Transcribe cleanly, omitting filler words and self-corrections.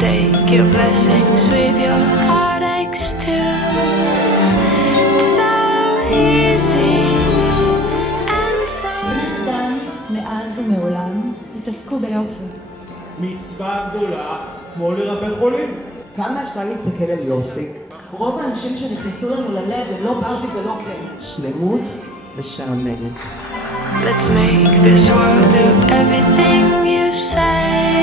take your blessings with your heartaches too. It's so easy and so אדם מאז ומעולם התעסקו ביופי. מצווה גדולה כמו לרפא חולים. כמה אפשר להסתכל על יופי? רוב האנשים שנכנסו לנו ללב הם לא ברבי ולא קן. שלמות ושעממת. let's make this world do everything you say.